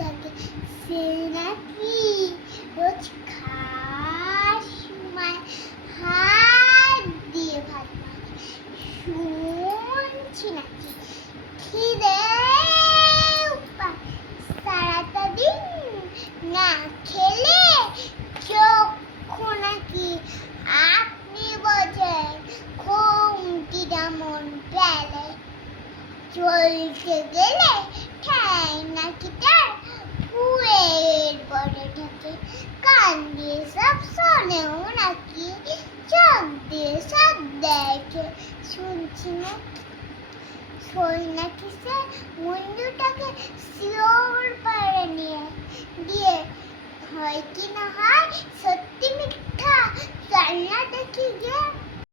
থাকে সে নাকি রোজ খাওয়ার সময় হাত দিয়ে ভাত মাখে। শুনছি নাকি খিদেও পায় সারাটা দিন না খেলে চক্ষু নাকি আপনি বোঝেন ঘুমটিটা মন পেলে চলতে গেলে ঠ্যাং নাকি তার ফুয়ের পরে থাকে। কান দিয়ে সব শোনেও নাকি চোখ দিয়ে সব দেখে। শুনছি না শোয় নাকি সে বন্ধুটাকে শিওর পারে নিয়ে দিয়ে হয় কি না হয়